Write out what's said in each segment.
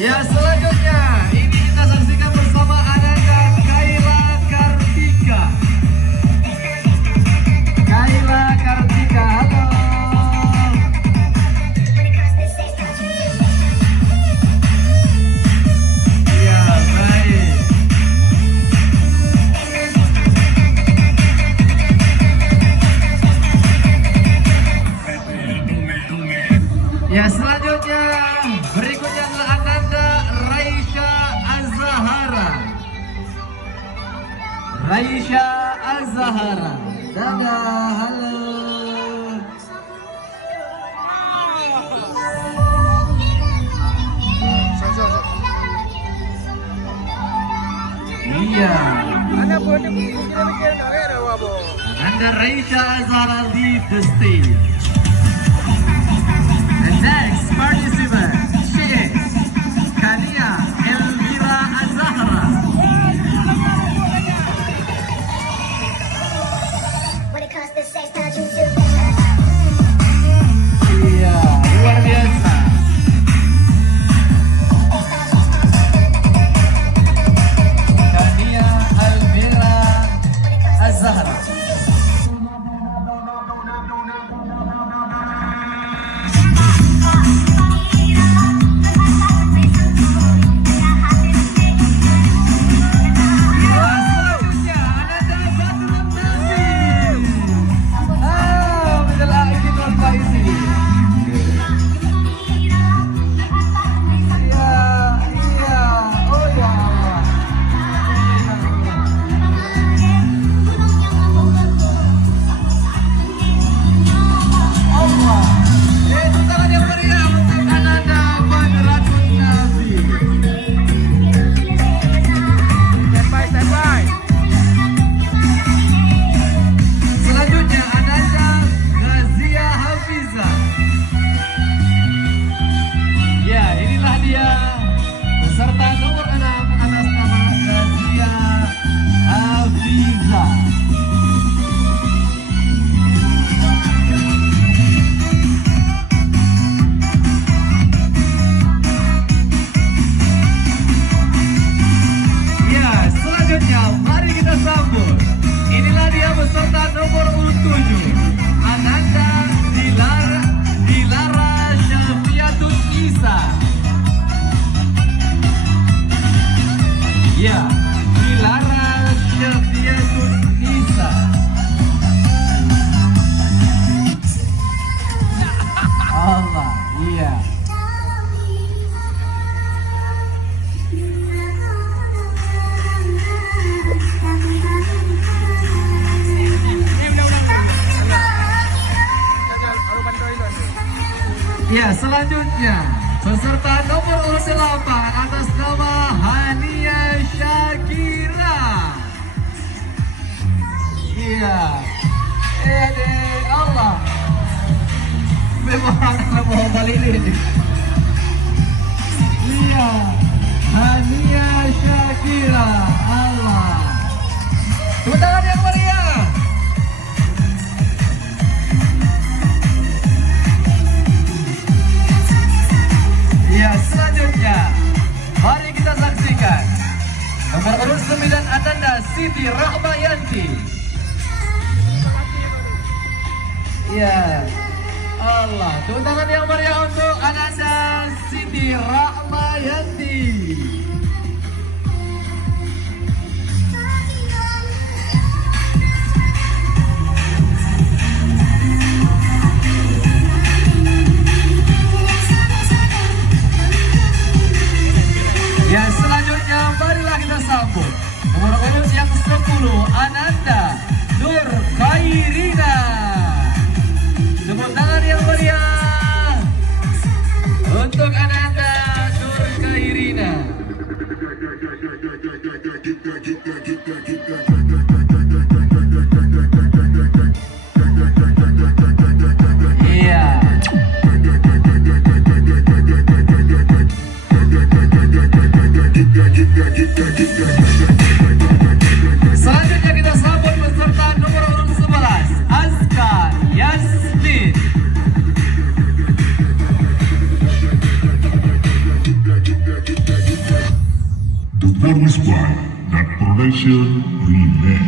Ya, selanjutnya ini kita saksikan bersama Ananda Kayla Kartika. Kayla Kartika, halo. Ya, baik. Ya, selanjutnya berikutnya adalah Ananda Raisha Azahara. Raisha Azahara. Dadah, halo. Iya. Ananda Raisha Azahara leave the stage. The next participant, she is Kania Elvira Azahara. Iya, luar biasa. Kania Elvira Azahara. Peserta nomor 6 atas nama Grazia Hafiza. Ya, selanjutnya mari kita sambut. Inilah dia peserta nomor 7, Ananda Dilara Syafiatun Isa. Ya, Dilara Syafiatun Isa. Allah, iya. Ya, selanjutnya peserta nomor 8 atas nama Hania Syakira. Iya. Allah. Memang mau balik ini. Iya. Hania Syakira. Allah. Tepuk tangan yang meriah. Ya, selanjutnya mari kita saksikan nomor urut 9 Ananda Siti Rahmayanti. Ya, Allah, tepuk tangan yang meriah untuk Ananda Siti Rahmayanti. Ya, selanjutnya marilah kita sambut nomor urut yang 10 Ananda Nur Khairina. Tepuk tangan yang meriah untuk Ananda Nur Khairina. Iya. Selanjutnya kita sambut peserta nomor 11 Azka Yasmin. Malaysia Remix.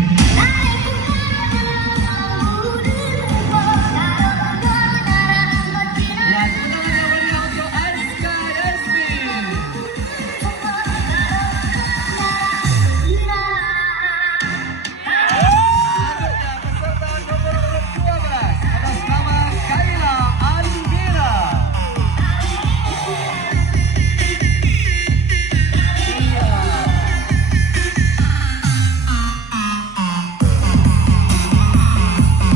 Ya, tepuk tangan yang meriah untuk Aska Yasmin. Selanjutnya peserta nomor urut 12 atas nama Kaila Alvira.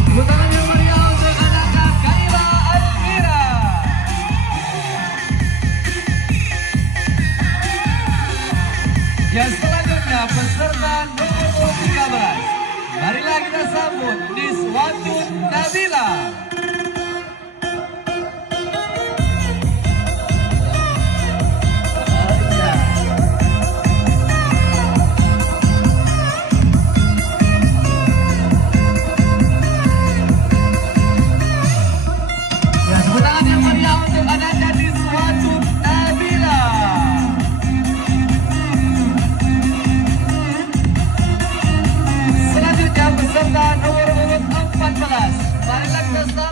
Tepuk tangan yang meriah untuk anak Kaila Alvira. Dan selanjutnya peserta nomor 13. Marilah kita sambut Niswatun Nabila. Ya, tepuk tangan yang meriah untuk ananda Niswatun Nabila. Selanjutnya peserta nomor urut 14. Marilah kita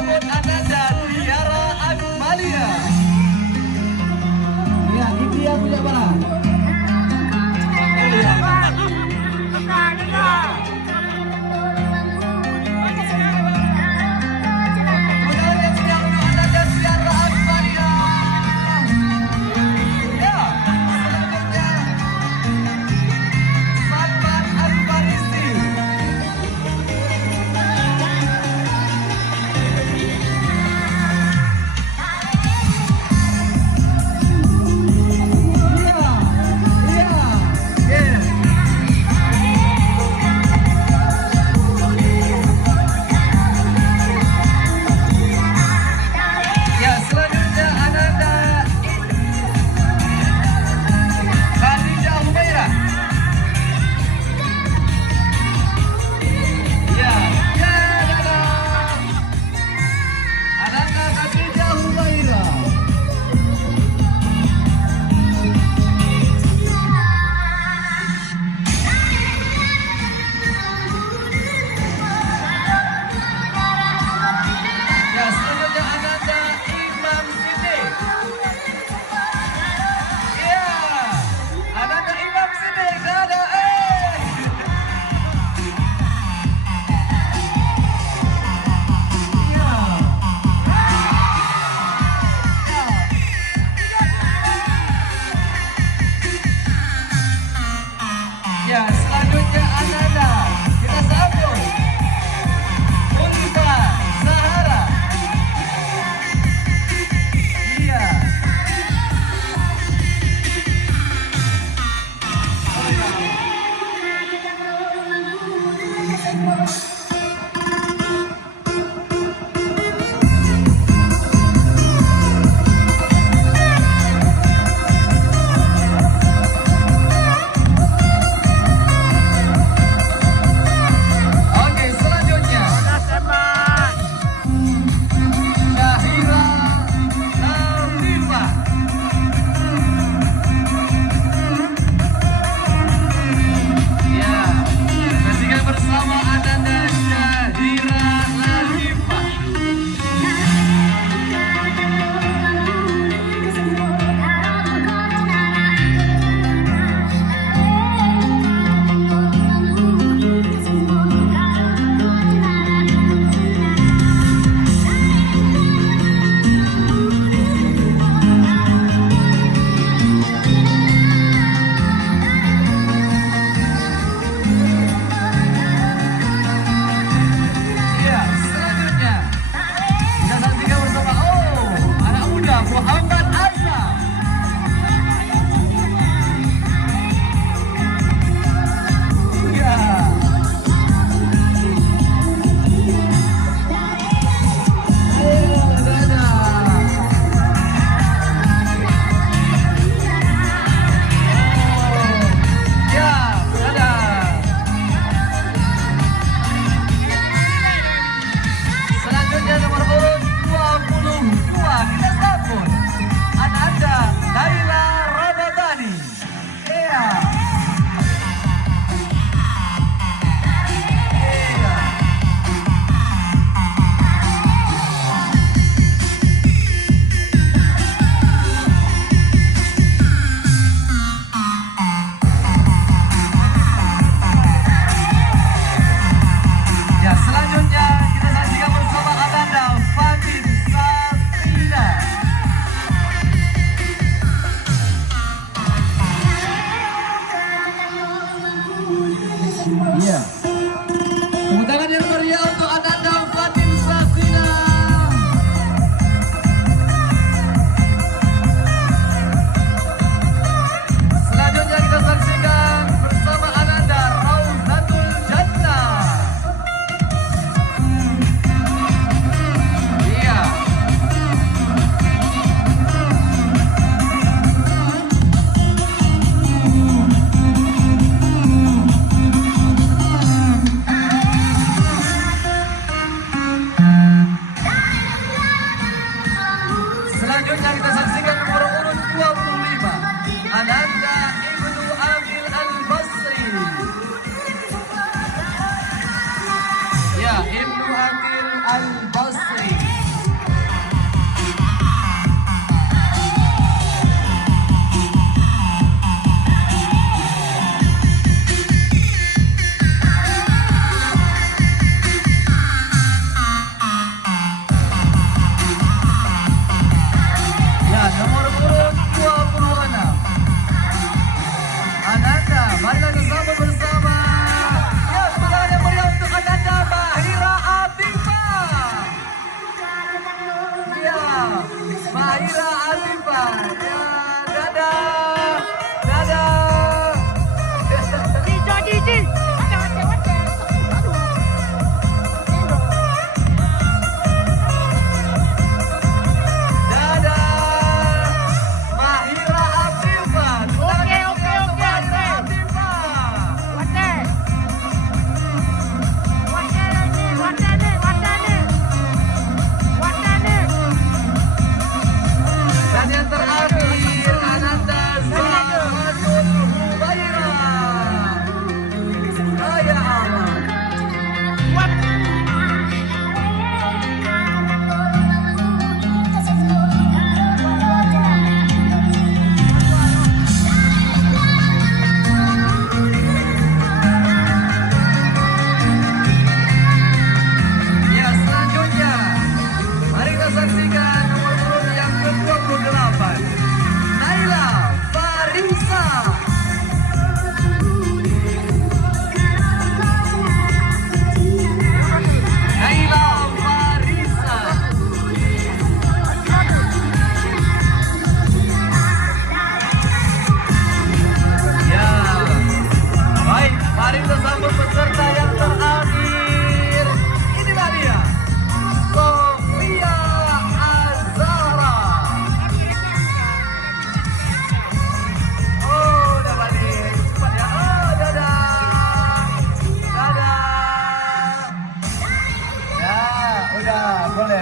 oleh